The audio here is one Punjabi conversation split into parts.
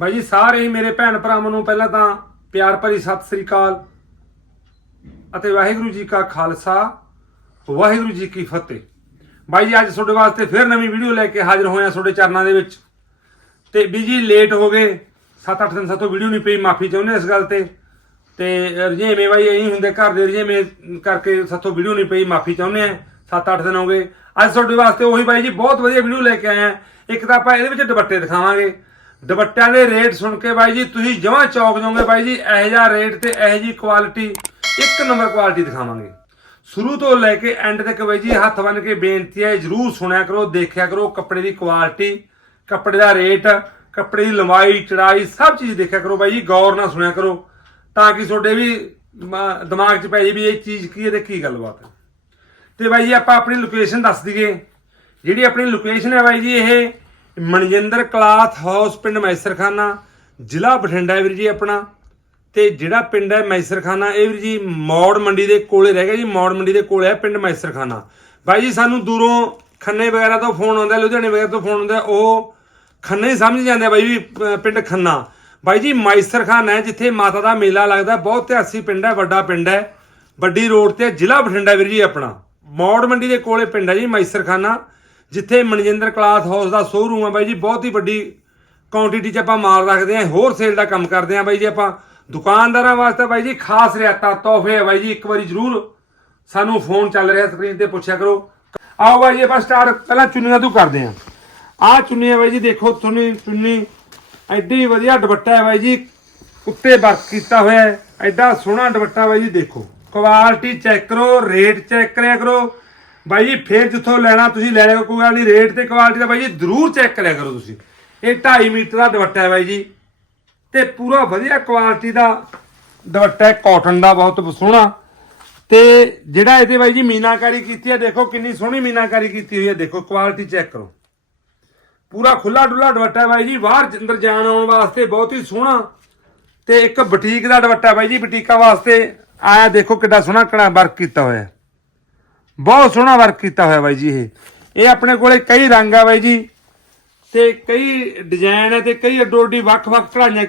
ਬਾਈ ਜੀ, ਸਾਰੇ ਹੀ ਮੇਰੇ ਭੈਣ ਭਰਾਵਾਂ ਨੂੰ ਪਹਿਲਾਂ ਤਾਂ ਪਿਆਰ ਭਰੀ ਸਤਿ ਸ੍ਰੀ ਅਕਾਲ ਅਤੇ ਵਾਹਿਗੁਰੂ ਜੀ ਕਾ ਖਾਲਸਾ, ਵਾਹਿਗੁਰੂ ਜੀ ਕੀ ਫਤਿਹ। ਬਾਈ ਜੀ, ਅੱਜ ਤੁਹਾਡੇ ਵਾਸਤੇ ਫਿਰ ਨਵੀਂ ਵੀਡੀਓ ਲੈ ਕੇ ਹਾਜ਼ਰ ਹੋਏ ਹਾਂ ਤੁਹਾਡੇ ਚਰਨਾਂ ਦੇ ਵਿੱਚ। ਤੇ ਬੀਜੀ ਲੇਟ ਹੋ ਗਏ 7-8 ਦਿਨ ਸਾਤੋਂ ਵੀਡੀਓ ਨਹੀਂ ਪਈ, ਮਾਫੀ ਚਾਹੁੰਦੇ ਇਸ ਗੱਲ ਤੇ। ਤੇ ਰਜੇਵੇਂ ਬਾਈ ਇਹੀ ਹੁੰਦੇ, ਘਰ ਦੇ ਰਜੇਵੇਂ ਕਰਕੇ ਸਾਤੋਂ ਵੀਡੀਓ ਨਹੀਂ ਪਈ, ਮਾਫੀ ਚਾਹੁੰਦੇ ਆ 7-8 ਦਿਨ ਹੋ ਗਏ। ਅੱਜ ਤੁਹਾਡੇ ਵਾਸਤੇ ਉਹੀ ਬਾਈ ਜੀ, ਬਹੁਤ ਵਧੀਆ ਵੀਡੀਓ ਲੈ ਕੇ ਆਏ ਆ ਇੱਕ ਤਾਂ ਆਪਾਂ ਇਹਦੇ ਵਿੱਚ ਦੁਪੱਟੇ ਦਿਖਾਵਾਂਗੇ। ਦੁਪੱਟਿਆਂ ਦੇ ਰੇਟ ਸੁਣ ਕੇ ਬਾਈ ਜੀ, ਤੁਸੀਂ ਜਮਾਂ ਚੌਕ ਜਾਓਗੇ ਬਾਈ ਜੀ, ਇਹੋ ਜਿਹਾ ਰੇਟ ਤੇ ਇਹੋ ਜੀ ਕੁਆਲਿਟੀ ਇੱਕ ਨੰਬਰ ਕੁਆਲਿਟੀ ਦਿਖਾਵਾਂਗੇ। ਸ਼ੁਰੂ ਤੋਂ ਲੈ ਕੇ ਐਂਡ ਤੱਕ ਬਾਈ ਜੀ, ਹੱਥ ਬੰਨ ਕੇ ਬੇਨਤੀ ਹੈ, ਜਰੂਰ ਸੁਣਿਆ ਕਰੋ, ਦੇਖਿਆ ਕਰੋ ਕੱਪੜੇ ਦੀ ਕੁਆਲਿਟੀ ਕੱਪੜੇ ਦਾ ਰੇਟ, ਕੱਪੜੇ ਦੀ ਲੰਬਾਈ, ਚੜਾਈ, ਸਭ ਚੀਜ਼ ਦੇਖਿਆ ਕਰੋ ਬਾਈ ਜੀ, ਗੌਰ ਨਾਲ ਸੁਣਿਆ ਕਰੋ, ਤਾਂ ਕਿ ਤੁਹਾਡੇ ਵੀ ਦਿਮਾਗ 'ਚ ਪੈ ਜੇ ਵੀ ਇਹ ਚੀਜ਼ ਕੀ ਹੈ ਤੇ ਕੀ ਗੱਲਬਾਤ ਹੈ। ਤੇ ਬਾਈ ਜੀ, ਆਪਾਂ ਆਪਣੀ ਲੋਕੇਸ਼ਨ ਦੱਸ ਦਈਏ। ਜਿਹੜੀ ਆਪਣੀ ਲੋਕੇਸ਼ਨ ਹੈ ਬਾਈ ਜੀ, ਇਹ ਮਨਜਿੰਦਰ ਕਲਾਥ ਹਾਊਸ ਪਿੰਡ ਮੈਸਰਖਾਨਾ ਜ਼ਿਲ੍ਹਾ ਬਠਿੰਡਾ ਵੀਰ ਜੀ ਆਪਣਾ। ਤੇ ਜਿਹੜਾ ਪਿੰਡ ਹੈ ਮੈਸਰਖਾਨਾ ਇਹ ਵੀਰ ਜੀ ਮੌੜ ਮੰਡੀ ਦੇ ਕੋਲੇ ਰਹਿ ਗਿਆ ਜੀ ਮੌੜ ਮੰਡੀ ਦੇ ਕੋਲੇ ਹੈ ਪਿੰਡ ਮੈਸਰਖਾਨਾ। ਬਾਈ ਜੀ ਸਾਨੂੰ ਦੂਰੋਂ ਖੰਨੇ ਵਗੈਰਾ ਤੋਂ ਫੋਨ ਆਉਂਦਾ ਲੁਧਿਆਣੇ ਵਗੈਰਾ ਤੋਂ ਫੋਨ ਆਉਂਦਾ ਉਹ ਖੰਨੇ ਹੀ ਸਮਝ ਜਾਂਦੇ ਬਾਈ ਜੀ ਪਿੰਡ ਖੰਨਾ। ਬਾਈ ਜੀ ਮੈਸਰਖਾਨਾ ਹੈ ਜਿੱਥੇ ਮਾਤਾ ਦਾ ਮੇਲਾ ਲੱਗਦਾ ਬਹੁਤ ਇਤਿਹਾਸੀ ਪਿੰਡ ਹੈ ਵੱਡਾ ਪਿੰਡ ਹੈ ਵੱਡੀ ਰੋਡ ਤੇ ਹੈ, ਜ਼ਿਲ੍ਹਾ ਬਠਿੰਡਾ ਵੀਰ ਜੀ ਆਪਣਾ। ਮੌੜ ਮੰਡੀ ਦੇ ਕੋਲੇ ਪਿੰਡ ਹੈ ਜੀ ਮੈਸਰਖਾਨਾ। ਜਿੱਥੇ ਮਨਜਿੰਦਰ ਕਲਾਸ ਹਾਊਸ ਦਾ ਸ਼ੋਰੂਮ ਆ ਬਾਈ ਜੀ, ਬਹੁਤ ਹੀ ਵੱਡੀ ਕੁਆਂਟੀਟੀ 'ਚ ਆਪਾਂ ਮਾਲ ਰੱਖਦੇ ਆਂ ਹੋਰ ਸੇਲ ਦਾ ਕੰਮ ਕਰਦੇ ਆਂ ਬਾਈ ਜੀ ਆਪਾਂ। ਦੁਕਾਨਦਾਰਾਂ ਵਾਸਤੇ ਬਾਈ ਜੀ ਖਾਸ ਰਿਆਤਾ, ਤੋਹਫੇ ਆ ਬਾਈ ਜੀ, ਇੱਕ ਵਾਰੀ ਜ਼ਰੂਰ ਸਾਨੂੰ ਫੋਨ ਚੱਲ ਰਿਹਾ ਸਕਰੀਨ ਤੇ, ਪੁੱਛਿਆ ਕਰੋ। ਆਓ ਬਾਈ ਜੀ ਆਪਾਂ ਸਟਾਰਟ ਪਹਿਲਾਂ ਚੁੰਨੀਆਂ ਤੋਂ ਕਰਦੇ ਆਂ ਆਹ ਚੁੰਨੀਆਂ ਬਾਈ ਜੀ ਦੇਖੋ ਤੁਹਾਨੂੰ ਚੁੰਨੀ, ਐਡੀ ਵਧੀਆ ਦੁਪੱਟਾ ਹੈ ਬਾਈ ਜੀ, ਉੱਤੇ ਵਰਕ ਕੀਤਾ ਹੋਇਆ ਹੈ, ਐਡਾ ਸੋਹਣਾ ਦੁਪੱਟਾ ਬਾਈ ਜੀ ਦੇਖੋ। ਕੁਆਲਿਟੀ ਚੈੱਕ ਕਰੋ ਰੇਟ ਚੈੱਕ ਕਰਿਆ ਕਰੋ। ਬਾਈ ਜੀ, ਫੇਰ ਜਿੱਥੋਂ ਲੈਣਾ, ਤੁਸੀਂ ਲੈ ਲਿਓ, ਕੋਈ ਗੱਲ ਨਹੀਂ, ਰੇਟ ਤੇ ਕੁਆਲਿਟੀ ਦਾ ਬਾਈ ਜੀ, ਜ਼ਰੂਰ ਚੈੱਕ ਕਰਿਆ ਕਰੋ ਤੁਸੀਂ। ਇਹ 2.5 ਮੀਟਰ ਦਾ ਦੁਪੱਟਾ ਹੈ ਬਾਈ ਜੀ। ਤੇ ਪੂਰਾ ਵਧੀਆ ਕੁਆਲਿਟੀ ਦਾ ਦੁਪੱਟਾ ਹੈ ਕਾਟਨ ਦਾ, ਬਹੁਤ ਸੋਹਣਾ। ਤੇ ਜਿਹੜਾ ਇਹਦੇ ਬਾਈ ਜੀ ਮੀਨਾਕਾਰੀ ਕੀਤੀ ਹੈ, ਦੇਖੋ ਕਿੰਨੀ ਸੋਹਣੀ ਮੀਨਾਕਾਰੀ ਕੀਤੀ ਹੋਈ ਹੈ, ਦੇਖੋ ਕੁਆਲਿਟੀ ਚੈੱਕ ਕਰੋ। ਪੂਰਾ ਖੁੱਲਾ ਡੁੱਲਾ ਦੁਪੱਟਾ ਬਾਈ ਜੀ, ਬਾਹਰ ਜਿੰਦਰ ਜਾਣ ਆਉਣ ਵਾਸਤੇ ਬਹੁਤ ਹੀ ਸੋਹਣਾ। ਤੇ ਇੱਕ ਬੁਟੀਕ ਦਾ ਦੁਪੱਟਾ ਬਾਈ ਜੀ, ਬੁਟੀਕਾਂ ਵਾਸਤੇ ਆਇਆ, ਦੇਖੋ ਕਿੱਡਾ ਸੋਹਣਾ ਕੜਾ ਵਰਕ ਕੀਤਾ ਹੋਇਆ। ਬਹੁਤ ਸੋਹਣਾ ਵਰਕ ਕੀਤਾ ਹੋਇਆ ਬਾਈ ਜੀ ਇਹ। ਇਹ ਆਪਣੇ ਕੋਲੇ ਕਈ ਰੰਗ ਆ ਬਾਈ ਜੀ ਤੇ ਕਈ ਡਿਜ਼ਾਈਨ ਹੈ ਤੇ ਕਈ ਅੱਡੋ ਵੱਖ-ਵੱਖ ਕਢਾਈਆਂ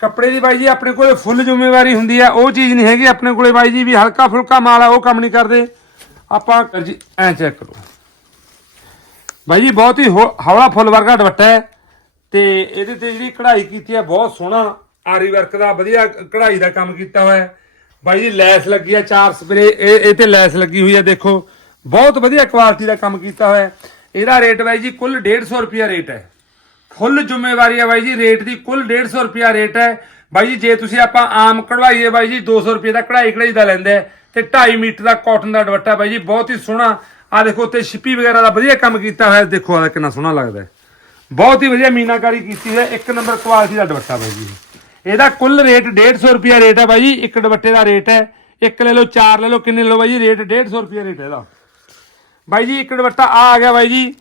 ਕੱਪੜੇ ਦੀ ਬਾਈ ਜੀ ਆਪਣੇ ਕੋਲੇ ਫੁੱਲ ਜ਼ਿੰਮੇਵਾਰੀ ਹੁੰਦੀ ਆ। ਉਹ ਚੀਜ਼ ਨਹੀਂ ਹੈਗੀ ਆਪਣੇ ਕੋਲੇ ਬਾਈ ਜੀ ਵੀ ਹਲਕਾ ਫੁਲਕਾ ਮਾਲ ਆ, ਉਹ ਕੰਮ ਨਹੀਂ ਕਰਦੇ। ਆਪਾਂ ਜੀ, ਐ ਚੈੱਕ ਕਰੋ। ਬਾਈ ਜੀ ਬਹੁਤ ਹੀ ਹੌ- ਹੌਲਾ ਫੁੱਲ ਵਰਗਾ ਦੁਪੱਟਾ ਹੈ ਤੇ ਇਹਦੇ ਤੇ ਜਿਹੜੀ ਕਢਾਈ ਕੀਤੀ ਹੈ ਬਹੁਤ ਸੋਹਣਾ ਆਰੀ ਵਰਕ ਦਾ, ਵਧੀਆ ਕਢਾਈ ਦਾ ਕੰਮ ਕੀਤਾ ਹੋਇਆ ਹੈ। ਬਾਈ ਜੀ, ਲੈਸ ਲੱਗੀ ਹੈ ਚਾਰ ਸਪਰੇ। ਇਹ ਇਹ ਤੇ ਲੈਸ ਲੱਗੀ ਹੋਈ ਹੈ ਦੇਖੋ। ਬਹੁਤ ਵਧੀਆ ਕੁਆਲਿਟੀ ਦਾ ਕੰਮ ਕੀਤਾ ਹੋਇਆ ਇਹਦਾ ਰੇਟ ਬਾਈ ਜੀ, ਕੁੱਲ 150 ਰੁਪਿਆ ਰੇਟ ਹੈ। ਫੁੱਲ ਜ਼ਿੰਮੇਵਾਰੀ ਹੈ ਬਾਈ ਜੀ ਰੇਟ ਦੀ ਕੁੱਲ 150 ਰੁਪਿਆ ਰੇਟ ਹੈ। ਬਾਈ ਜੀ, ਜੇ ਤੁਸੀਂ ਆਪਾਂ ਆਮ ਕਢਵਾਈਏ ਬਾਈ ਜੀ 200 ਰੁਪਏ ਦਾ ਕਢਾਈ ਕਢਾਈ ਦਾ ਲੈਂਦੇ ਆ ਤੇ 2.5 ਮੀਟਰ ਦਾ ਕਾਟਨ ਦਾ ਦੁਪੱਟਾ ਬਾਈ ਜੀ, ਬਹੁਤ ਹੀ ਸੋਹਣਾ। ਆ ਦੇਖੋ ਤੇ ਛਿੱਪੀ ਵਗੈਰਾ ਦਾ ਵਧੀਆ ਕੰਮ ਕੀਤਾ ਹੋਇਆ। ਦੇਖੋ ਆ ਕਿੰਨਾ ਸੋਹਣਾ ਲੱਗਦਾ ਬਹੁਤ ਹੀ ਵਧੀਆ ਮੀਨਾਕਾਰੀ ਕੀਤੀ ਹੈ। ਇੱਕ ਨੰਬਰ ਕੁਆਲਿਟੀ ਦਾ ਦੁਪੱਟਾ ਬਾਈ ਜੀ। ਇਹਦਾ ਕੁੱਲ ਰੇਟ 150 ਰੁਪਿਆ ਰੇਟ ਹੈ ਬਾਈ ਜੀ, ਇੱਕ ਦੁਪੱਟੇ ਦਾ ਰੇਟ ਹੈ। ਇੱਕ ਲੈ ਲਓ, ਚਾਰ ਲੈ ਲਓ, ਕਿੰਨੇ ਲੈ ਲਓ ਬਾਈ ਜੀ? ਰੇਟ 150 ਰੁਪਿਆ ਰੇਟ ਹੈ ਇਹਦਾ। ਬਾਈ ਜੀ, ਇੱਕ ਦੁਪੱਟਾ ਆ ਆ ਗਿਆ ਬਾਈ ਜੀ।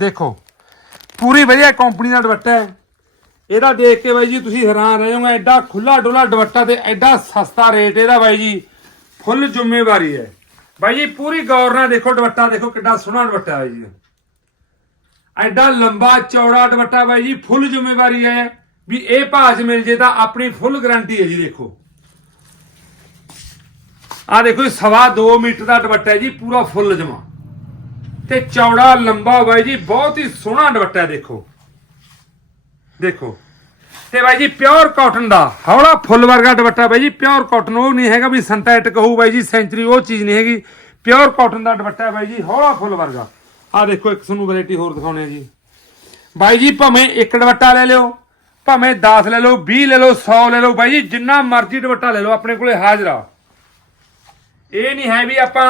ਦੇਖੋ, ਪੂਰੀ ਵਧੀਆ ਕੰਪਨੀ ਦਾ ਦੁਪੱਟਾ ਹੈ। ਇਹਦਾ ਦੇਖ ਕੇ ਬਾਈ ਜੀ ਤੁਸੀਂ ਹੈਰਾਨ ਰਹਿ ਜਾਓਗੇ ਐਡਾ ਖੁੱਲਾ ਡੁੱਲਾ ਦੁਪੱਟਾ ਤੇ ਐਡਾ ਸਸਤਾ ਰੇਟ ਇਹਦਾ ਬਾਈ ਜੀ। ਫੁੱਲ ਜ਼ਿੰਮੇਵਾਰੀ ਹੈ। ਬਾਈ ਜੀ, ਪੂਰੀ ਗੌਰ ਨਾਲ ਦੇਖੋ ਦੁਪੱਟਾ, ਦੇਖੋ ਕਿੱਡਾ ਸੋਹਣਾ ਦੁਪੱਟਾ ਹੈ ਜੀ। ਐਡਾ ਲੰਬਾ ਚੌੜਾ ਦੁਪੱਟਾ ਬਾਈ ਜੀ, ਫੁੱਲ ਜ਼ਿੰਮੇਵਾਰੀ ਹੈ। ਵੀ ਇਹ ਭਾਜ ਮਿਲ ਜੇ ਤਾਂ ਆਪਣੀ ਫੁੱਲ ਗਾਰੰਟੀ ਹੈ ਜੀ ਦੇਖੋ। ਆ ਦੇਖੋ ਇਹ ਸਵਾ 2 ਮੀਟਰ ਦਾ ਦੁਪੱਟਾ ਹੈ ਜੀ, ਪੂਰਾ ਫੁੱਲ ਜਮਾ। ਤੇ ਚੌੜਾ, ਲੰਬਾ ਬਾਈ ਜੀ, ਬਹੁਤ ਹੀ ਸੋਹਣਾ ਦੁਪੱਟਾ ਦੇਖੋ। ਦੇਖੋ। ਤੇ ਬਾਈ ਜੀ ਪਿਓਰ ਕਾਟਨ ਦਾ ਹੌਲਾ ਫੁੱਲ ਵਰਗਾ ਦੁਪੱਟਾ ਬਾਈ ਜੀ ਪਿਓਰ ਕਾਟਨ ਉਹ ਨਹੀਂ ਹੈਗਾ ਵੀ ਸਿੰਥੈਟਿਕ ਹੋਊ ਬਾਈ ਜੀ ਸੈਂਚਰੀ ਉਹ ਚੀਜ਼ ਨਹੀਂ ਹੈਗੀ। ਪਿਓਰ ਕਾਟਨ ਦਾ ਦੁਪੱਟਾ ਬਾਈ ਜੀ, ਹੌਲਾ ਫੁੱਲ ਵਰਗਾ। ਆ ਦੇਖੋ, ਇੱਕ ਤੁਹਾਨੂੰ ਵੈਰਾਈਟੀ ਹੋਰ ਦਿਖਾਉਣੇ ਆ ਜੀ। ਬਾਈ ਜੀ, ਭਾਵੇਂ ਇੱਕ ਦੁਪੱਟਾ ਲੈ ਲਿਓ। ਭਾਵੇਂ 10 ਲੈ ਲਓ 20 ਲੈ ਲਓ 100 ਲੈ ਲਓ ਬਾਈ ਜੀ ਜਿੰਨਾ ਮਰਜ਼ੀ ਦੁਪੱਟਾ ਲੈ ਲਓ ਆਪਣੇ ਕੋਲੇ ਹਾਜ਼ਰ ਆ। ਇਹ ਨਹੀਂ ਹੈ ਵੀ ਆਪਾਂ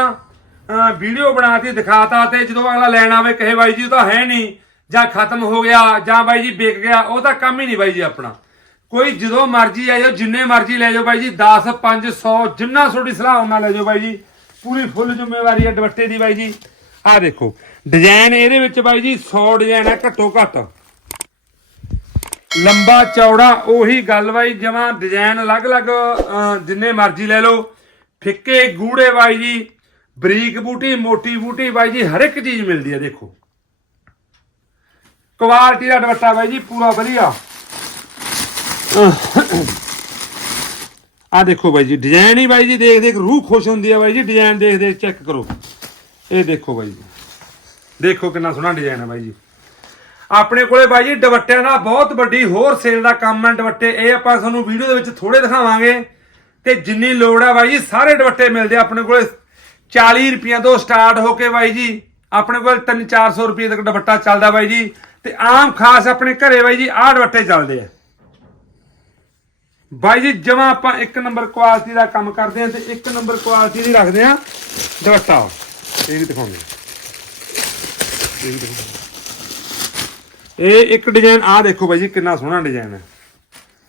ਅਹ, ਵੀਡੀਓ ਬਣਾਤੀ ਦਿਖਾਤਾ ਤੇ ਜਦੋਂ ਅਗਲਾ ਲੈਣ ਆਵੇ ਕਹੇ ਬਾਈ ਜੀ ਉਹ ਤਾਂ ਹੈ ਨਹੀਂ। ਜਾਂ ਖਤਮ ਹੋ ਗਿਆ ਜਾਂ ਬਾਈ ਜੀ ਵਿਕ ਗਿਆ ਉਹ ਤਾਂ ਕੰਮ ਹੀ ਨਹੀਂ ਬਾਈ ਜੀ ਆਪਣਾ। ਕੋਈ ਜਦੋਂ ਮਰਜ਼ੀ ਆ ਜਾਓ ਜਿੰਨੇ ਮਰਜ਼ੀ ਲੈ ਜਾਓ ਬਾਈ ਜੀ 10 5 100 ਜਿੰਨਾ ਤੁਹਾਡੀ ਸਲਾਹ ਉਹਨਾਂ ਲੈ ਜਾਓ ਬਾਈ ਜੀ। ਪੂਰੀ ਫੁੱਲ ਜ਼ਿੰਮੇਵਾਰੀ ਹੈ ਦੁਪੱਟੇ ਦੀ ਬਾਈ ਜੀ। ਆਹ ਦੇਖੋ ਡਿਜ਼ਾਈਨ ਇਹਦੇ ਵਿੱਚ ਬਾਈ ਜੀ 100 ਡਿਜ਼ਾਈਨ ਹੈ ਘੱਟੋ ਘੱਟ। ਲੰਬਾ ਚੌੜਾ ਉਹੀ ਗੱਲ ਬਾਈ, ਜਮਾ ਡਿਜ਼ਾਈਨ ਅਲੱਗ-ਅਲੱਗ ਜਿੰਨੇ ਮਰਜ਼ੀ ਲੈ ਲਓ। ਫਿੱਕੇ, ਗੂੜੇ ਬਾਈ ਜੀ, ਬਰੀਕ ਬੂਟੀ, ਮੋਟੀ ਬੂਟੀ ਬਾਈ ਜੀ, ਹਰ ਇੱਕ ਚੀਜ਼ ਮਿਲਦੀ ਹੈ ਦੇਖੋ। ਕੁਆਲਿਟੀ ਦਾ ਦੁਪੱਟਾ ਬਾਈ ਜੀ, ਪੂਰਾ ਵਧੀਆ। ਆ ਦੇਖੋ ਬਾਈ ਜੀ ਡਿਜ਼ਾਈਨ ਹੀ ਬਾਈ ਜੀ ਦੇਖ ਦੇਖ ਰੂਹ ਖੁਸ਼ ਹੁੰਦੀ ਹੈ ਬਾਈ ਜੀ ਡਿਜ਼ਾਈਨ ਦੇਖ ਦੇਖ ਚੈੱਕ ਕਰੋ। ਇਹ ਦੇਖੋ ਬਾਈ ਜੀ। ਦੇਖੋ ਕਿੰਨਾ ਸੋਹਣਾ ਡਿਜ਼ਾਈਨ ਹੈ ਬਾਈ ਜੀ। ਆਪਣੇ ਕੋਲੇ ਬਾਈ ਜੀ, ਦੁਪੱਟਿਆਂ ਦਾ ਬਹੁਤ ਵੱਡੀ ਹੋਰ ਸੇਲ ਦਾ ਕੰਮ ਹੈ ਦੁਪੱਟੇ। ਇਹ ਆਪਾਂ ਤੁਹਾਨੂੰ ਵੀਡੀਓ ਦੇ ਵਿੱਚ ਥੋੜੇ ਦਿਖਾਵਾਂਗੇ। ਤੇ ਜਿੰਨੀ ਲੋੜ ਹੈ ਬਾਈ ਜੀ, ਸਾਰੇ ਦੁਪੱਟੇ ਮਿਲਦੇ ਆਪਣੇ ਕੋਲੇ। 40 ਰੁਪਈਆਂ ਤੋਂ ਸਟਾਰਟ ਹੋ ਕੇ ਬਾਈ ਜੀ, ਆਪਣੇ ਕੋਲ 3-400 ਰੁਪਏ ਤੱਕ ਦੁਪੱਟਾ ਚੱਲਦਾ ਬਾਈ ਜੀ। ਤੇ ਆਮ ਖਾਸ ਆਪਣੇ ਘਰੇ ਬਾਈ ਜੀ, ਆਹ ਦੁਪੱਟੇ ਚੱਲਦੇ ਆ। ਬਾਈ ਜੀ, ਜਮਾ ਆਪਾਂ ਇੱਕ ਨੰਬਰ ਕੁਆਲਿਟੀ ਦਾ ਕੰਮ ਕਰਦੇ ਆ ਤੇ ਇੱਕ ਨੰਬਰ ਕੁਆਲਿਟੀ ਦੀ ਰੱਖਦੇ ਆ ਦੁਪੱਟਾ। ਇਹ ਵੀ ਦਿਖਾਉਂਦੇ ਇਹ ਵੀ ਦਿਖਾਉਂਦੇ ਇਹ ਇੱਕ ਡਿਜ਼ਾਈਨ ਆ ਦੇਖੋ ਬਾਈ ਜੀ, ਕਿੰਨਾ ਸੋਹਣਾ ਡਿਜ਼ਾਈਨ ਹੈ।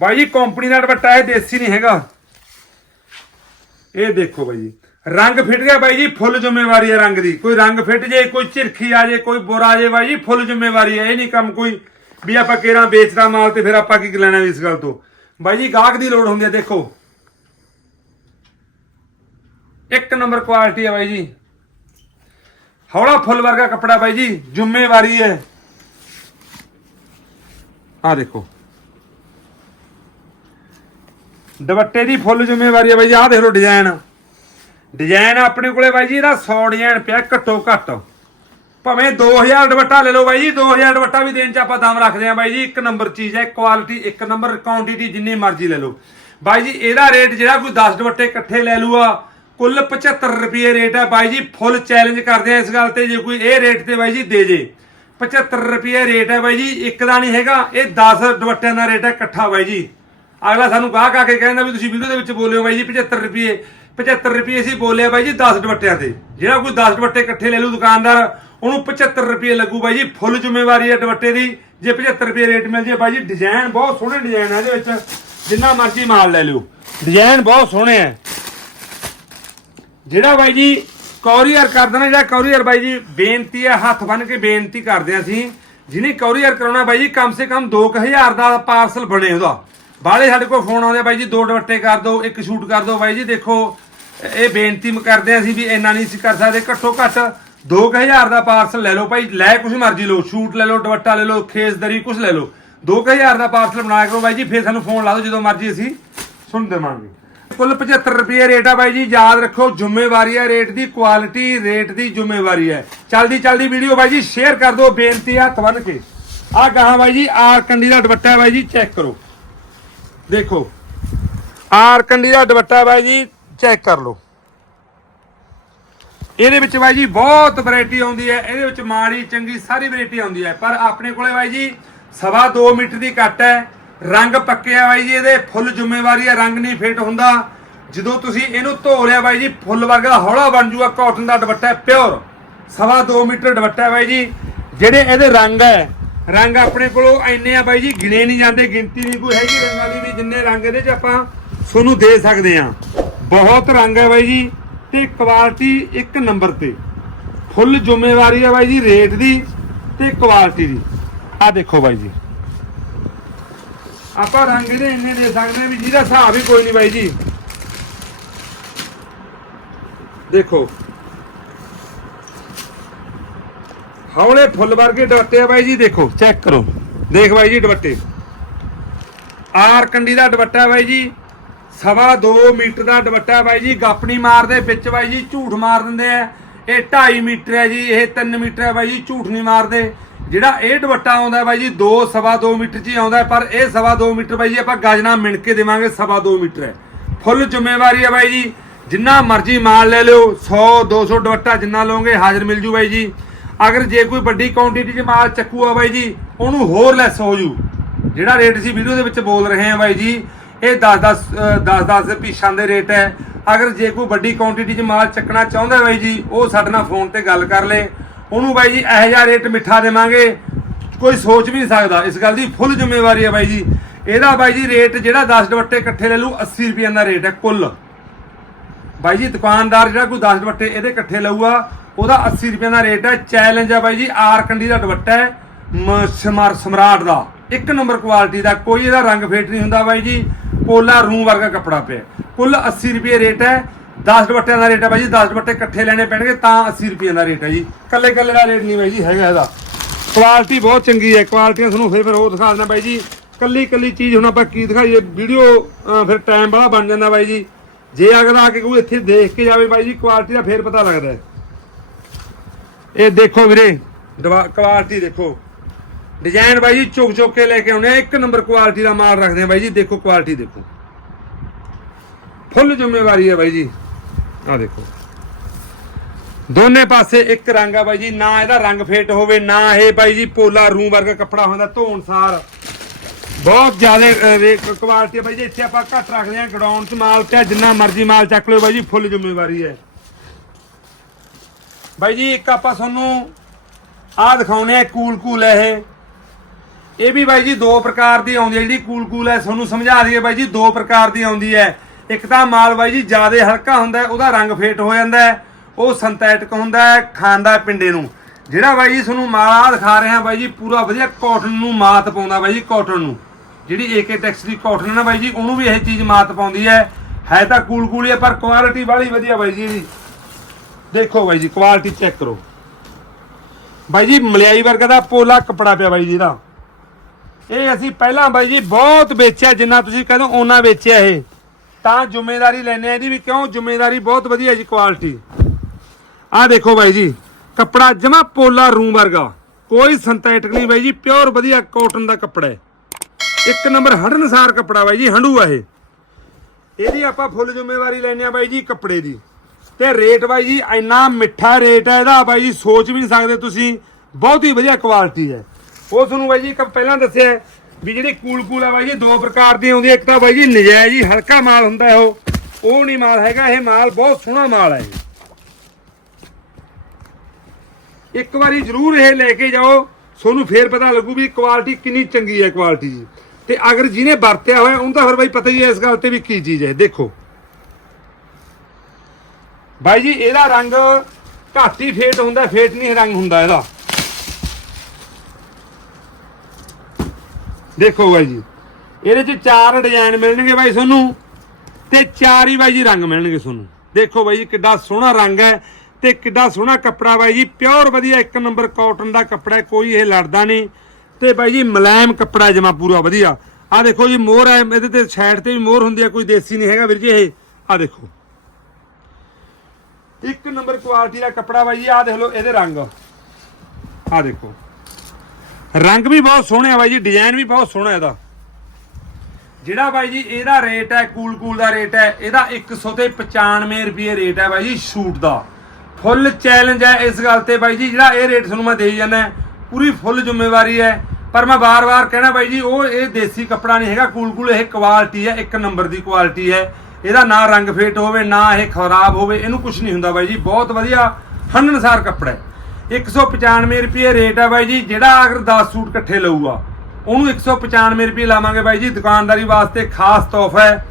ਬਾਈ ਜੀ ਕੰਪਨੀ ਦਾ ਦੁਪੱਟਾ ਇਹ ਦੇਸੀ ਨਹੀਂ ਹੈਗਾ। ਇਹ ਦੇਖੋ ਬਾਈ ਜੀ, ਰੰਗ ਫਿੱਟ ਗਿਆ ਬਾਈ ਜੀ, ਫੁੱਲ ਜ਼ਿੰਮੇਵਾਰੀ ਹੈ ਰੰਗ ਦੀ। ਕੋਈ ਰੰਗ ਫਿੱਟ ਜੇ, ਕੋਈ ਝਿਰਖੀ ਆ ਜੇ, ਕੋਈ ਬੁਰਾ ਆ ਜੇ ਬਾਈ ਜੀ, ਫੁੱਲ ਜ਼ਿੰਮੇਵਾਰੀ ਹੈ। ਇਹ ਨਹੀਂ ਕੰਮ ਕੋਈ ਵੀ ਆਪਾਂ ਕੇਰਾਂ ਵੇਚਦਾ ਮਾਲ ਤੇ ਫਿਰ ਆਪਾਂ ਕੀ ਲੈਣਾ ਇਸ ਗੱਲ ਤੋਂ। ਬਾਈ ਜੀ, ਗਾਹਕ ਦੀ ਲੋੜ ਹੁੰਦੀ ਹੈ, ਦੇਖੋ। ਇੱਕ ਨੰਬਰ ਕੁਆਲਿਟੀ ਹੈ ਬਾਈ ਜੀ। ਹੌਲਾ ਫੁੱਲ ਵਰਗਾ ਕੱਪੜਾ ਬਾਈ ਜੀ, ਜ਼ਿੰਮੇਵਾਰੀ ਹੈ। ਆ ਦੇਖੋ। ਦੁਪੱਟੇ ਦੀ ਫੁੱਲ ਜ਼ਿੰਮੇਵਾਰੀ ਹੈ ਬਾਈ ਆਹ ਦੇਖ ਲਓ ਡਿਜ਼ਾਈਨ ਡਿਜ਼ਾਈਨ ਆਪਣੇ ਕੋਲੇ ਬਾਈ ਜੀ, ਇਹਦਾ 100 ਡਿਜ਼ਾਈਨ ਪਿਆ, ਘੱਟੋ ਘੱਟ। ਭਾਵੇਂ 2000 ਦੁਪੱਟਾ ਲੈ ਲਓ ਬਾਈ ਜੀ 2000 ਦੁਪੱਟਾ ਵੀ ਦੇਣ ਚ ਆਪਾਂ ਦਮ ਰੱਖਦੇ ਆ ਬਾਈ ਜੀ, ਇੱਕ ਨੰਬਰ ਚੀਜ਼ ਹੈ ਕੁਆਲਿਟੀ ਇੱਕ ਨੰਬਰ ਕੁਆਂਟੀਟੀ ਜਿੰਨੀ ਮਰਜ਼ੀ ਲੈ ਲਓ। ਬਾਈ ਜੀ, ਇਹਦਾ ਰੇਟ ਜਿਹੜਾ ਕੋਈ 10 ਦੁਪੱਟੇ ਇਕੱਠੇ ਲੈ ਲੂਆ ਕੁੱਲ 75 ਰੁਪਏ ਰੇਟ ਹੈ ਬਾਈ ਜੀ ਫੁੱਲ ਚੈਲੰਜ ਕਰਦੇ ਆ ਇਸ ਗੱਲ ਤੇ, ਜੇ ਕੋਈ ਇਹ ਰੇਟ ਤੇ ਬਾਈ ਜੀ ਦੇ ਜੇ। 75 ਰੁਪਏ ਰੇਟ ਹੈ ਬਾਈ ਜੀ, ਇੱਕ ਦਾ ਨਹੀਂ ਹੈਗਾ, ਇਹ 10 ਦੁਪੱਟਿਆਂ ਦਾ ਰੇਟ ਹੈ ਇਕੱਠਾ ਬਾਈ ਜੀ। ਅਗਲਾ ਸਾਨੂੰ ਗਾਹਕ ਆ ਕੇ ਕਹਿੰਦਾ ਵੀ ਤੁਸੀਂ ਵੀਡੀਓ ਦੇ ਵਿੱਚ ਬੋਲਿਓ ਬਾਈ ਜੀ 75 ਰੁਪਏ 75 ਰੁਪਏ ਅਸੀਂ ਬੋਲਿਆ ਬਾਈ ਜੀ 10 ਦੁਪੱਟਿਆਂ ਤੇ। ਜਿਹੜਾ ਕੋਈ 10 ਦੁਪੱਟੇ ਇਕੱਠੇ ਲੈ ਲੂ ਦੁਕਾਨਦਾਰ, ਉਹਨੂੰ 75 ਰੁਪਏ ਲੱਗੂ ਬਾਈ ਜੀ, ਫੁੱਲ ਜ਼ਿੰਮੇਵਾਰੀ ਹੈ ਦੁਪੱਟੇ ਦੀ। ਜੇ 75 ਰੁਪਏ ਰੇਟ ਮਿਲ ਜੇ ਬਾਈ ਜੀ ਡਿਜ਼ਾਈਨ ਬਹੁਤ ਸੋਹਣੇ ਡਿਜ਼ਾਈਨ ਹੈ ਇਹਦੇ ਵਿੱਚ। ਜਿੰਨਾ ਮਰਜ਼ੀ ਮਾਲ ਲੈ ਲਿਓ ਡਿਜ਼ਾਈਨ ਬਹੁਤ ਸੋਹਣੇ ਹੈ ਜਿਹੜਾ ਬਾਈ ਜੀ ਕੋਰੀਅਰ ਕਰ ਦੇਣਾ, ਜਿਹੜਾ ਕੋਰੀਅਰ ਬਾਈ ਜੀ ਬੇਨਤੀ ਹੈ ਹੱਥ ਬੰਨ ਕੇ ਬੇਨਤੀ ਕਰਦੇ ਹਾਂ ਅਸੀਂ, ਜਿਹਨੇ ਕੋਰੀਅਰ ਕਰਾਉਣਾ ਬਾਈ ਜੀ, ਕਮ ਸੇ ਕਮ 2000 ਦਾ ਪਾਰਸਲ ਬਣੇ ਉਹਦਾ। ਬਾਹਲੇ ਸਾਡੇ ਕੋਲ ਫੋਨ ਆਉਂਦੇ ਬਾਈ ਜੀ, ਦੋ ਦੁਪੱਟੇ ਕਰ ਦਿਓ, ਇੱਕ ਸ਼ੂਟ ਕਰ ਦਿਓ, ਬਾਈ ਜੀ ਦੇਖੋ, ਇਹ ਬੇਨਤੀ ਕਰਦੇ ਹਾਂ ਅਸੀਂ ਵੀ ਇੰਨਾ ਨਹੀਂ ਅਸੀਂ ਕਰ ਸਕਦੇ, ਘੱਟੋ ਘੱਟ 2000 ਦਾ ਪਾਰਸਲ ਲੈ ਲਓ ਭਾਈ, ਲੈ ਕੁਛ ਮਰਜ਼ੀ ਲਓ ਸ਼ੂਟ ਲੈ ਲਓ, ਦੁਪੱਟਾ ਲੈ ਲਓ, ਖੇਸਦਰੀ ਕੁਛ ਲੈ ਲਓ। 2000 ਦਾ ਪਾਰਸਲ ਬਣਾਇਆ ਕਰੋ ਬਾਈ ਜੀ, ਫਿਰ ਸਾਨੂੰ ਫੋਨ ਲਾ ਦਿਓ ਜਦੋਂ ਮਰਜ਼ੀ ਅਸੀਂ ਸੁਣ ਦੇਵਾਂਗੇ। ਕੁੱਲ 75 ਰੁਪਏ ਰੇਟ ਆ ਬਾਈ ਜੀ, ਯਾਦ ਰੱਖੋ, ਜ਼ਿੰਮੇਵਾਰੀ ਹੈ ਰੇਟ ਦੀ ਕੁਆਲਿਟੀ ਰੇਟ ਦੀ ਜ਼ਿੰਮੇਵਾਰੀ ਹੈ ਚਲਦੀ ਚਲਦੀ ਵੀਡੀਓ ਬਾਈ ਜੀ ਸ਼ੇਅਰ ਕਰ ਦਿਓ, ਬੇਨਤੀ ਆ, ਹੱਥ ਬੰਨ ਕੇ। ਆ ਗਾਹਾਂ ਬਾਈ ਜੀ, ਆਰ ਕੰਡੀ ਦਾ ਦੁਪੱਟਾ ਬਾਈ ਜੀ ਚੈੱਕ ਕਰੋ। ਦੇਖੋ, ਆਰ ਕੰਡੀ ਦਾ ਦੁਪੱਟਾ ਬਾਈ ਜੀ ਚੈੱਕ ਕਰ ਲਓ। ਇਹਦੇ ਵਿੱਚ ਬਾਈ ਜੀ, ਬਹੁਤ ਵੈਰਾਈਟੀ ਆਉਂਦੀ ਹੈ। ਇਹਦੇ ਵਿੱਚ ਮਾੜੀ, ਚੰਗੀ ਸਾਰੀ ਵੈਰਾਈਟੀ ਆਉਂਦੀ ਹੈ। ਪਰ ਆਪਣੇ ਕੋਲੇ ਬਾਈ ਜੀ, ਸਵਾ 2 ਮੀਟਰ ਦੀ ਕੱਟ ਹੈ। ਰੰਗ ਪੱਕਿਆ ਬਾਈ ਜੀ, ਇਹਦੇ ਫੁੱਲ ਜ਼ਿੰਮੇਵਾਰੀ ਆ, ਰੰਗ ਨਹੀਂ ਫਿੱਟ ਹੁੰਦਾ। ਜਦੋਂ ਤੁਸੀਂ ਇਹਨੂੰ ਧੋ ਲਿਆ ਬਾਈ ਜੀ, ਫੁੱਲ ਵਰਗਾ ਹੌਲਾ ਬਣ ਜੂਗਾ ਕਾਟਨ ਦਾ ਦੁਪੱਟਾ ਪਿਓਰ ਸਵਾ 2 ਮੀਟਰ ਦੁਪੱਟਾ ਬਾਈ ਜੀ। ਜਿਹੜੇ ਇਹਦੇ ਰੰਗ ਹੈ, ਰੰਗ ਆਪਣੇ ਕੋਲੋਂ ਇੰਨੇ ਆ ਬਾਈ ਜੀ, ਗਿਣੇ ਨਹੀਂ ਜਾਂਦੇ, ਗਿਣਤੀ ਨਹੀਂ ਕੋਈ ਹੈਗੀ, ਰੰਗਾਂ ਦੀ ਵੀ ਜਿੰਨੇ ਰੰਗ ਇਹਦੇ 'ਚ ਆਪਾਂ ਤੁਹਾਨੂੰ ਦੇ ਸਕਦੇ ਆ ਬਹੁਤ ਰੰਗ ਹੈ ਬਾਈ ਜੀ, ਤੇ ਕੁਆਲਿਟੀ ਇੱਕ ਨੰਬਰ ਤੇ। ਫੁੱਲ ਜ਼ਿੰਮੇਵਾਰੀ ਹੈ ਬਾਈ ਜੀ ਰੇਟ ਦੀ ਤੇ ਕੁਆਲਿਟੀ ਦੀ। ਆ ਦੇਖੋ ਬਾਈ ਜੀ। ਆਪਾਂ ਰੰਗ ਇਹਦੇ ਇੰਨੇ ਦੇ ਸਕਦੇ ਵੀ ਜਿਹਦਾ ਹਿਸਾਬ ਹੀ ਕੋਈ ਨਹੀਂ ਬਾਈ ਜੀ। ਦੇਖੋ। ਹੌਲੇ ਫੁੱਲ ਵਰਗੇ ਦੁਪੱਟੇ ਆ ਬਾਈ ਜੀ ਦੇਖੋ। ਚੈੱਕ ਕਰੋ। ਦੇਖ ਬਾਈ ਜੀ ਦੁਪੱਟੇ। ਆਰ ਕੰਡੀ ਦਾ ਦੁਪੱਟਾ ਬਾਈ ਜੀ ਸਵਾ 2 ਮੀਟਰ ਦਾ ਦੁਪੱਟਾ ਬਾਈ ਜੀ ਗੱਪ ਨਹੀਂ ਮਾਰਦੇ ਵਿੱਚ ਬਾਈ ਜੀ ਝੂਠ ਮਾਰ ਦਿੰਦੇ ਆ। ਇਹ 2.5 ਮੀਟਰ ਹੈ ਜੀ ਇਹ 3 ਮੀਟਰ ਹੈ ਬਾਈ ਜੀ ਝੂਠ ਨਹੀਂ ਮਾਰਦੇ। ਜਿਹੜਾ ਇਹ ਦੁਪੱਟਾ ਆਉਂਦਾ ਬਾਈ ਜੀ 2 ਸਵਾ 2 ਮੀਟਰ 'ਚ ਹੀ ਆਉਂਦਾ ਪਰ ਇਹ ਸਵਾ 2 ਮੀਟਰ ਬਾਈ ਜੀ, ਆਪਾਂ ਗਜਨਾ ਮਿਣ ਕੇ ਦੇਵਾਂਗੇ, ਸਵਾ 2 ਮੀਟਰ ਹੈ। ਫੁੱਲ ਜ਼ਿੰਮੇਵਾਰੀ ਹੈ ਬਾਈ ਜੀ, ਜਿੰਨਾ ਮਰਜ਼ੀ ਮਾਲ ਲੈ ਲਿਓ 100 200 ਦੁਪੱਟਾ ਜਿੰਨਾ ਲਓਗੇ, ਹਾਜ਼ਰ ਮਿਲ ਜੂ ਬਾਈ ਜੀ। ਅਗਰ ਜੇ ਕੋਈ ਵੱਡੀ ਕੁਆਂਟੀਟੀ 'ਚ ਮਾਲ ਚੱਕੂਆ ਬਾਈ ਜੀ, ਉਹਨੂੰ ਹੋਰ ਲੈਸ ਹੋ ਜੂ। ਜਿਹੜਾ ਰੇਟ ਅਸੀਂ ਵੀਡੀਓ ਦੇ ਵਿੱਚ ਬੋਲ ਰਹੇ ਹਾਂ ਬਾਈ ਜੀ, ਇਹ 10 10 10 10 ਪੀਸਾਂ ਦੇ ਰੇਟ ਹੈ। ਅਗਰ ਜੇ ਕੋਈ ਵੱਡੀ ਕੁਆਂਟੀਟੀ 'ਚ ਮਾਲ ਚੱਕਣਾ ਚਾਹੁੰਦਾ ਬਾਈ ਜੀ, ਉਹ ਸਾਡੇ ਨਾਲ ਫੋਨ ਤੇ ਗੱਲ ਕਰ ਲੇ। ਉਹਨੂੰ ਬਾਈ ਜੀ ਇਹੋ ਜਿਹਾ ਰੇਟ ਮਿੱਠਾ ਦੇਵਾਂਗੇ। ਕੋਈ ਸੋਚ ਵੀ ਨਹੀਂ ਸਕਦਾ। ਇਸ ਗੱਲ ਦੀ ਫੁੱਲ ਜ਼ਿੰਮੇਵਾਰੀ ਹੈ ਬਾਈ ਜੀ। ਇਹਦਾ ਬਾਈ ਜੀ ਰੇਟ ਜਿਹੜਾ 10 ਦੁਪੱਟੇ ਇਕੱਠੇ ਲੈ ਲੂ 80 ਰੁਪਏ ਦਾ ਰੇਟ ਹੈ ਕੁੱਲ। ਬਾਈ ਜੀ, ਦੁਕਾਨਦਾਰ ਜਿਹੜਾ ਕੋਈ 10 ਦੁਪੱਟੇ ਇਹਦੇ ਇਕੱਠੇ ਲਊਗਾ, ਉਹਦਾ 80 ਰੁਪਏ ਦਾ ਰੇਟ ਹੈ। ਚੈਲੰਜ ਹੈ ਬਾਈ ਜੀ ਆਰ ਕੰਡੀ ਦਾ ਦੁਪੱਟਾ ਹੈ ਸਮਰ ਸਮਰਾਟ ਦਾ। ਇੱਕ ਨੰਬਰ ਕੁਆਲਿਟੀ ਦਾ, ਕੋਈ ਇਹਦਾ ਰੰਗ ਫੇਟ ਨਹੀਂ ਹੁੰਦਾ ਬਾਈ ਜੀ। ਪੋਲਾ ਰੂ ਵਰਗਾ ਕੱਪੜਾ ਪਿਆ। ਕੁੱਲ 80 ਰੁਪਏ ਰੇਟ ਹੈ। 10 ਦੁਪੱਟਿਆਂ ਦਾ ਰੇਟ ਹੈ ਬਾਈ ਜੀ 10 ਦੁਪੱਟੇ ਇਕੱਠੇ ਲੈਣੇ ਪੈਣਗੇ, ਤਾਂ 80 ਰੁਪਏ ਦਾ ਰੇਟ ਹੈ ਜੀ। ਕੱਲੇ ਕੱਲੇ ਦਾ ਰੇਟ ਨਹੀਂ ਬਾਈ ਜੀ, ਹੈਗਾ ਇਹਦਾ। ਕੁਆਲਿਟੀ ਬਹੁਤ ਚੰਗੀ ਹੈ ਕੁਆਲਿਟੀਆਂ ਤੁਹਾਨੂੰ ਫਿਰ ਫਿਰ ਉਹ ਦਿਖਾ ਦਿੰਦਾ ਬਾਈ ਜੀ। ਕੱਲੀ ਕੱਲੀ ਚੀਜ਼ ਹੁਣ ਆਪਾਂ ਕੀ ਦਿਖਾਈਏ ਵੀਡੀਓ ਫਿਰ ਟਾਈਮ ਵਾਲਾ ਬਣ ਜਾਂਦਾ ਬਾਈ ਜੀ। ਜੇ ਅਗਲਾ ਆ ਕੇ ਕੋਈ ਇੱਥੇ ਦੇਖ ਕੇ ਜਾਵੇ ਬਾਈ ਜੀ ਕੁਆਲਿਟੀ ਦਾ ਫੇਰ ਪਤਾ ਲੱਗਦਾ ਹੈ। ਇਹ ਦੇਖੋ ਵੀਰੇ ਕੁਆਲਿਟੀ ਦੇਖੋ। ਡਿਜ਼ਾਈਨ ਬਾਈ ਜੀ, ਚੁੱਕ ਚੁੱਕ ਕੇ ਲੈ ਕੇ ਆਉਣੇ ਆ, ਇੱਕ ਨੰਬਰ ਕੁਆਲਿਟੀ ਦਾ ਮਾਲ ਰੱਖਦੇ ਆ ਬਾਈ ਜੀ, ਦੇਖੋ ਕੁਆਲਿਟੀ ਦੇਖੋ। ਫੁੱਲ ਜ਼ਿੰਮੇਵਾਰੀ ਹੈ ਬਾਈ ਜੀ। ਆ ਦੇਖੋ। ਦੋਨੇ ਪਾਸੇ ਇੱਕ ਰੰਗ ਆ ਬਾਈ ਜੀ, ਨਾ ਇਹਦਾ ਰੰਗ ਫੇਟ ਹੋਵੇ, ਨਾ ਇਹ ਬਾਈ ਜੀ ਪੋਲਾ ਰੂਮ ਵਰਗਾ ਕੱਪੜਾ ਹੁੰਦਾ, ਧੋਣ ਸਾਰ। ਬਹੁਤ ਜ਼ਿਆਦਾ ਕੁਆਲਿਟੀ ਹੈ ਬਾਈ ਜੀ, ਇੱਥੇ ਆਪਾਂ ਘੱਟ ਰੱਖਦੇ ਆ ਗਡਾਊਨ 'ਚ ਮਾਲ ਤੇ ਜਿੰਨਾ ਮਰਜ਼ੀ ਮਾਲ ਚੱਕ ਲਿਓ ਬਾਈ ਜੀ, ਫੁੱਲ ਜ਼ਿੰਮੇਵਾਰੀ ਹੈ। ਬਾਈ ਜੀ, ਇੱਕ ਆਪਾਂ ਤੁਹਾਨੂੰ ਆਹ ਦਿਖਾਉਣੇ ਆ, ਕੂਲ ਕੂਲ ਹੈ ਇਹ। ਇਹ ਵੀ ਬਾਈ ਜੀ ਦੋ ਪ੍ਰਕਾਰ ਦੀ ਆਉਂਦੀ ਹੈ, ਜਿਹੜੀ ਕੂਲ ਕੂਲ ਹੈ, ਤੁਹਾਨੂੰ ਸਮਝਾ ਦਈਏ ਬਾਈ ਜੀ, ਦੋ ਪ੍ਰਕਾਰ ਦੀ ਆਉਂਦੀ ਹੈ। ਇੱਕ ਤਾਂ ਮਾਲ ਬਾਈ ਜੀ ਜ਼ਿਆਦਾ ਹਲਕਾ ਹੁੰਦਾ, ਉਹਦਾ ਰੰਗ ਫੇਟ ਹੋ ਜਾਂਦਾ ਉਹ ਸਿੰਥੈਟਿਕ ਹੁੰਦਾ ਖਾਂਦਾ ਪਿੰਡੇ ਨੂੰ। ਜਿਹੜਾ ਬਾਈ ਜੀ ਤੁਹਾਨੂੰ ਮਾਲ ਆ ਦਿਖਾ ਰਿਹਾ, ਬਾਈ ਜੀ ਪੂਰਾ ਵਧੀਆ ਕਾਟਨ ਨੂੰ ਮਾਤ ਪਾਉਂਦਾ ਬਾਈ ਜੀ, ਕਾਟਨ ਨੂੰ। ਜਿਹੜੀ ਏਕੇ ਟੈਕਸ ਦੀ ਕਾਟਨ ਨਾ ਬਾਈ ਜੀ, ਉਹਨੂੰ ਵੀ ਇਹ ਚੀਜ਼ ਮਾਤ ਪਾਉਂਦੀ ਹੈ। ਹੈ ਤਾਂ ਕੂਲ ਕੂਲ ਹੀ ਹੈ, ਪਰ ਕੁਆਲਿਟੀ ਵਾਲੀ ਵਧੀਆ ਬਾਈ ਜੀ ਇਹਦੀ। ਦੇਖੋ ਬਾਈ ਜੀ ਕੁਆਲਿਟੀ ਚੈੱਕ ਕਰੋ। ਬਾਈ ਜੀ ਮਲਿਆਈ ਵਰਗਾ ਦਾ ਪੋਲਾ ਕੱਪੜਾ ਪਿਆ ਬਾਈ ਜੀ ਇਹਦਾ। ਇਹ ਅਸੀਂ ਪਹਿਲਾਂ ਬਾਈ ਜੀ ਬਹੁਤ ਵੇਚਿਆ, ਜਿੰਨਾ ਤੁਸੀਂ ਕਹਿੰਦੇ ਹੋ ਉਹਨਾਂ ਵੇਚਿਆ ਇਹ। ਤਾਂ ਜ਼ਿੰਮੇਵਾਰੀ ਲੈਣੇ ਆ ਇਹਦੀ ਵੀ, ਕਿਉਂ? ਜ਼ਿੰਮੇਵਾਰੀ ਬਹੁਤ ਵਧੀਆ ਜੀ ਕੁਆਲਿਟੀ ਆਹ ਦੇਖੋ ਬਾਈ ਜੀ, ਕੱਪੜਾ ਜਮਾ ਪੋਲਾ ਰੂਮ ਵਰਗਾ। ਕੋਈ ਸਿੰਥੈਟਿਕ ਨਹੀਂ ਬਾਈ ਜੀ ਪਿਓਰ ਵਧੀਆ ਕਾਟਨ ਦਾ ਕੱਪੜਾ ਹੈ। ਇੱਕ ਨੰਬਰ ਹੜਨਸਾਰ ਕੱਪੜਾ ਬਾਈ ਜੀ, ਹੰਡੂ ਆ ਇਹ। ਇਹਦੀ ਆਪਾਂ ਫੁੱਲ ਜ਼ਿੰਮੇਵਾਰੀ ਲੈਣੇ ਆ ਬਾਈ ਜੀ, ਕੱਪੜੇ ਦੀ। ਤੇ ਰੇਟ ਬਾਈ ਜੀ, ਇੰਨਾ ਮਿੱਠਾ ਰੇਟ ਹੈ ਇਹਦਾ, ਬਾਈ ਜੀ, ਸੋਚ ਵੀ ਨਹੀਂ ਸਕਦੇ ਤੁਸੀਂ। ਬਹੁਤ ਹੀ ਵਧੀਆ ਕੁਆਲਿਟੀ ਹੈ। ਉਹ ਤੁਹਾਨੂੰ ਬਾਈ ਜੀ ਪਹਿਲਾਂ ਦੱਸਿਆ ਵੀ ਜਿਹੜੀ ਕੂਲ ਕੂਲ ਹੈ ਬਾਈ ਜੀ, ਦੋ ਪ੍ਰਕਾਰ ਦੀ ਆਉਂਦੀ ਹੈ ਇੱਕ ਤਾਂ ਬਾਈ ਜੀ ਨਜਾਇਜ਼ ਹੀ ਹਲਕਾ ਮਾਲ ਹੁੰਦਾ ਉਹ। ਉਹ ਨਹੀਂ ਮਾਲ ਹੈਗਾ, ਇਹ ਮਾਲ ਬਹੁਤ ਸੋਹਣਾ ਮਾਲ ਹੈ ਇਹ ਇੱਕ ਵਾਰੀ ਜ਼ਰੂਰ ਇਹ ਲੈ ਕੇ ਜਾਓ ਤੁਹਾਨੂੰ ਫੇਰ ਪਤਾ ਲੱਗੂ ਵੀ ਕੁਆਲਿਟੀ ਕਿੰਨੀ ਚੰਗੀ ਹੈ ਕੁਆਲਿਟੀ ਜੀ। ਤੇ ਅਗਰ ਜਿਹਨੇ ਵਰਤਿਆ ਹੋਇਆ, ਉਹਨੂੰ ਤਾਂ ਫਿਰ ਬਾਈ ਪਤਾ ਹੀ ਹੈ ਇਸ ਗੱਲ ਤੇ ਵੀ ਕੀ ਚੀਜ਼ ਹੈ, ਦੇਖੋ। ਬਾਈ ਜੀ, ਇਹਦਾ ਰੰਗ ਘੱਟ ਹੀ ਫੇਟ ਹੁੰਦਾ ਫੇਟ ਨਹੀਂ ਰੰਗ ਹੁੰਦਾ ਇਹਦਾ। ਦੇਖੋ ਬਾਈ ਜੀ, ਇਹਦੇ ਚ ਚਾਰ ਡਿਜ਼ਾਈਨ ਮਿਲਣਗੇ ਬਾਈ ਤੁਹਾਨੂੰ ਤੇ ਚਾਰ ਹੀ ਬਾਈ ਜੀ ਰੰਗ ਮਿਲਣਗੇ ਤੁਹਾਨੂੰ। ਦੇਖੋ ਬਾਈ ਜੀ, ਕਿੱਡਾ ਸੋਹਣਾ ਰੰਗ ਹੈ ਤੇ ਕਿੱਡਾ ਸੋਹਣਾ ਕੱਪੜਾ ਬਾਈ ਜੀ ਪਿਓਰ ਵਧੀਆ ਇੱਕ ਨੰਬਰ ਕਾਟਨ ਦਾ ਕੱਪੜਾ ਕੋਈ ਇਹ ਲੜਦਾ ਨਹੀਂ। ਤੇ ਬਾਈ ਜੀ ਮੁਲਾਇਮ ਕੱਪੜਾ ਜਮਾ ਪੂਰਾ ਵਧੀਆ। ਆ ਦੇਖੋ ਜੀ ਮੋਹਰ ਹੈ, ਇਹਦੇ ਤੇ ਸਾਈਡ ਤੇ ਵੀ ਮੋਹਰ ਹੁੰਦੀ ਹੈ, ਕੋਈ ਦੇਸੀ ਨਹੀਂ ਹੈਗਾ ਵੀਰ ਜੀ ਇਹ। ਆ ਦੇਖੋ। ਇੱਕ ਨੰਬਰ ਕੁਆਲਿਟੀ ਦਾ ਕੱਪੜਾ ਬਾਈ ਜੀ ਆ ਦੇਖ ਲਓ, ਇਹਦੇ ਰੰਗ। ਆ ਦੇਖੋ। ਰੰਗ ਵੀ ਬਹੁਤ ਸੋਹਣੇ ਆ ਬਾਈ ਜੀ, ਡਿਜ਼ਾਈਨ ਵੀ ਬਹੁਤ ਸੋਹਣਾ ਇਹਦਾ। ਜਿਹੜਾ ਬਾਈ ਜੀ, ਇਹਦਾ ਰੇਟ ਹੈ, ਕੂਲ ਕੂਲ ਦਾ ਰੇਟ ਹੈ, ਇਹਦਾ 195 ਰੁਪਏ ਰੇਟ ਹੈ ਬਾਈ ਜੀ, ਸ਼ੂਟ ਦਾ। ਫੁੱਲ ਚੈਲੰਜ ਹੈ ਇਸ ਗੱਲ ਤੇ ਬਾਈ ਜੀ, ਜਿਹੜਾ ਇਹ ਰੇਟ ਤੁਹਾਨੂੰ ਮੈਂ ਦੇਈ ਜਾਂਦਾ, ਪੂਰੀ ਫੁੱਲ ਜ਼ਿੰਮੇਵਾਰੀ ਹੈ। ਪਰ ਮੈਂ ਬਾਰ-ਬਾਰ ਕਹਿਣਾ ਬਾਈ ਜੀ, ਉਹ ਇਹ ਦੇਸੀ ਕੱਪੜਾ ਨਹੀਂ ਹੈਗਾ, ਕੂਲ ਕੂਲ ਇਹ ਕੁਆਲਿਟੀ ਹੈ, ਇੱਕ ਨੰਬਰ ਦੀ ਕੁਆਲਿਟੀ ਹੈ। ਇਹਦਾ ਨਾ ਰੰਗ ਫੇਟ ਹੋਵੇ, ਨਾ ਇਹ ਖਰਾਬ ਹੋਵੇ, ਇਹਨੂੰ ਕੁਝ ਨਹੀਂ ਹੁੰਦਾ ਬਾਈ ਜੀ, ਬਹੁਤ ਵਧੀਆ ਹੰਨਣਸਾਰ ਕੱਪੜਾ ਹੈ। 195 ਰੁਪਏ ਰੇਟ ਹੈ ਬਾਈ ਜੀ, ਜਿਹੜਾ ਅਗਰ 10 ਸੂਟ ਇਕੱਠੇ ਲਊਗਾ, ਉਹਨੂੰ 195 ਰੁਪਏ ਲਾਵਾਂਗੇ ਬਾਈ ਜੀ, ਦੁਕਾਨਦਾਰੀ ਵਾਸਤੇ ਖਾਸ ਤੋਹਫਾ ਹੈ।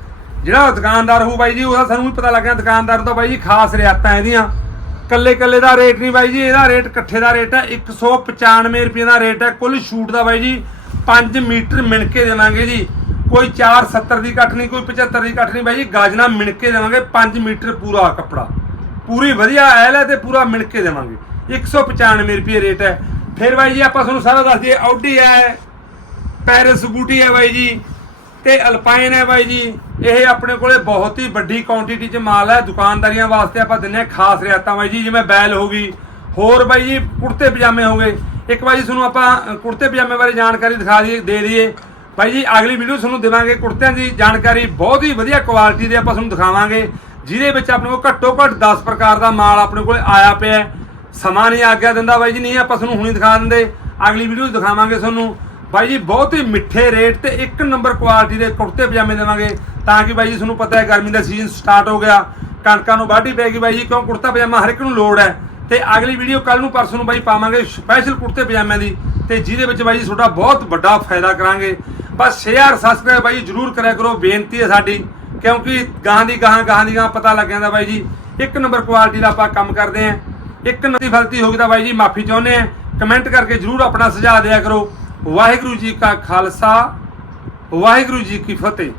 ਜਿਹੜਾ ਦੁਕਾਨਦਾਰ ਹੋਊ ਬਾਈ ਜੀ, ਉਹਦਾ ਸਾਨੂੰ ਵੀ ਪਤਾ ਲੱਗਿਆ ਦੁਕਾਨਦਾਰ ਤੋਂ ਬਾਈ ਜੀ ਖਾਸ ਰਿਆਤਾਂ ਇਹਦੀਆਂ। ਕੱਲੇ ਕੱਲੇ ਦਾ ਰੇਟ ਨਹੀਂ ਬਾਈ ਜੀ, ਇਹਦਾ ਰੇਟ ਇਕੱਠੇ ਦਾ ਰੇਟ ਹੈ 195 ਰੁਪਏ ਦਾ ਰੇਟ ਹੈ। ਕੁੱਲ ਸ਼ੂਟ ਦਾ ਬਾਈ ਜੀ 5 ਮੀਟਰ ਮਿਣ ਕੇ ਦੇਵਾਂਗੇ ਜੀ। ਕੋਈ 470 ਦੀ ਕੱਟ ਨਹੀਂ, ਕੋਈ 75 ਦੀ ਕੱਟ ਨਹੀਂ ਬਾਈ ਜੀ ਗਾਜਨਾ ਮਿਣ ਕੇ ਦੇਵਾਂਗੇ 5 ਮੀਟਰ ਪੂਰਾ ਕੱਪੜਾ। ਪੂਰੀ ਵਧੀਆ ਐਲ ਹੈ ਤੇ ਪੂਰਾ ਮਿਣ ਕੇ ਦੇਵਾਂਗੇ। 195 ਰੁਪਏ ਰੇਟ ਹੈ। ਫਿਰ ਬਾਈ ਜੀ, ਆਪਾਂ ਤੁਹਾਨੂੰ ਸਾਰਾ ਦੱਸ ਦਈਏ ਆਡੀ ਹੈ ਪੈਰਿਸ ਬੂਟੀ ਹੈ ਬਾਈ ਜੀ, ਤੇ ਅਲਪਾਈਨ ਹੈ ਬਾਈ ਜੀ। ਇਹ ਆਪਣੇ ਕੋਲੇ ਬਹੁਤ ਹੀ ਵੱਡੀ ਕੁਆਂਟੀਟੀ ਚ ਮਾਲ ਹੈ, ਦੁਕਾਨਦਾਰੀਆਂ ਵਾਸਤੇ ਆਪਾਂ ਦਿੰਨੇ ਹਾਂ ਖਾਸ ਰਿਆਤਾਂ ਬਾਈ ਜੀ, ਜਿਵੇਂ ਬੈਲ ਹੋ ਗਈ। ਹੋਰ ਬਾਈ ਜੀ, ਕੁੜਤੇ ਪਜਾਮੇ ਹੋ ਗਏ। ਇੱਕ ਵਾਰੀ ਤੁਹਾਨੂੰ ਆਪਾਂ ਕੁੜਤੇ ਪਜਾਮੇ ਬਾਰੇ ਜਾਣਕਾਰੀ ਦਿਖਾ ਦਈਏ, ਦੇ ਦਈਏ। ਬਾਈ ਜੀ, ਅਗਲੀ ਵੀਡੀਓ ਤੁਹਾਨੂੰ ਦੇਵਾਂਗੇ ਕੁੜਤਿਆਂ ਦੀ ਜਾਣਕਾਰੀ, ਬਹੁਤ ਹੀ ਵਧੀਆ ਕੁਆਲਿਟੀ ਦੇ ਆਪਾਂ ਤੁਹਾਨੂੰ ਦਿਖਾਵਾਂਗੇ, ਜਿਹਦੇ ਵਿੱਚ ਆਪਣੇ ਕੋਲ ਘੱਟੋ ਘੱਟ 10 ਪ੍ਰਕਾਰ ਦਾ ਮਾਲ ਆਪਣੇ ਕੋਲ ਆਇਆ ਪਿਆ ਸਮਾਂ ਨਹੀਂ ਆਗਿਆ ਦਿੰਦਾ ਬਾਈ ਜੀ, ਨਹੀਂ ਆਪਾਂ ਤੁਹਾਨੂੰ ਹੁਣੀ ਦਿਖਾ ਦਿੰਦੇ। ਅਗਲੀ ਵੀਡੀਓ ਦਿਖਾਵਾਂਗੇ ਤੁਹਾਨੂੰ। ਬਾਈ ਜੀ, ਬਹੁਤ ਹੀ ਮਿੱਠੇ ਰੇਟ ਤੇ ਇੱਕ ਨੰਬਰ ਕੁਆਲਿਟੀ ਦੇ ਕੁੜਤੇ ਪਜਾਮੇ ਦੇਵਾਂਗੇ ਤਾਂ ਕਿ ਬਾਈ ਜੀ, ਤੁਹਾਨੂੰ ਪਤਾ ਹੈ ਗਰਮੀ ਦਾ ਸੀਜ਼ਨ ਸਟਾਰਟ ਹੋ ਗਿਆ। ਕਣਕਾਂ ਨੂੰ ਵਾਢੀ ਪੈ ਗਈ ਬਾਈ ਜੀ, ਕਿਉਂ ਕੁੜਤਾ ਪਜਾਮਾ ਹਰ ਇੱਕ ਨੂੰ ਲੋੜ ਹੈ। ਤੇ ਅਗਲੀ ਵੀਡੀਓ ਕੱਲ ਨੂੰ ਪਰਸੋਂ ਨੂੰ ਬਾਈ ਪਾਵਾਂਗੇ ਸਪੈਸ਼ਲ ਕੁੜਤੇ ਪਜਾਮਿਆਂ ਦੀ। ਤੇ ਜਿਹਦੇ ਵਿੱਚ ਬਾਈ ਜੀ, ਤੁਹਾਡਾ ਬਹੁਤ ਵੱਡਾ ਫਾਇਦਾ ਕਰਾਂਗੇ। ਬਸ ਸ਼ੇਅਰ ਸਬਸਕ੍ਰਾਈਬ ਬਾਈ ਜੀ, ਜਰੂਰ ਕਰਿਆ ਕਰੋ। ਬੇਨਤੀ ਹੈ ਸਾਡੀ, ਕਿਉਂਕਿ ਗਾਂ ਦੀ ਗਾਹਾਂ ਗਾਹਾਂ ਦੀ ਗਾਂ ਪਤਾ ਲੱਗ ਜਾਂਦਾ ਬਾਈ ਜੀ। ਇੱਕ ਨੰਬਰ ਕੁਆਲਿਟੀ ਦਾ ਆਪਾਂ ਕੰਮ ਕਰਦੇ ਆਂ ਇੱਕ ਨਦੀ ਗਲਤੀ ਹੋ ਗਈ ਤਾਂ ਬਾਈ ਜੀ ਮਾਫੀ ਚਾਹੁੰਦੇ ਆਂ ਕਮੈਂਟ ਕਰਕੇ ਜਰੂਰ ਆਪਣਾ ਸੁਝਾਅ ਦਿਆ ਕਰੋ। ਵਾਹਿਗੁਰੂ ਜੀ ਕਾ ਖਾਲਸਾ, ਵਾਹਿਗੁਰੂ ਜੀ ਕੀ ਫਤਿਹ।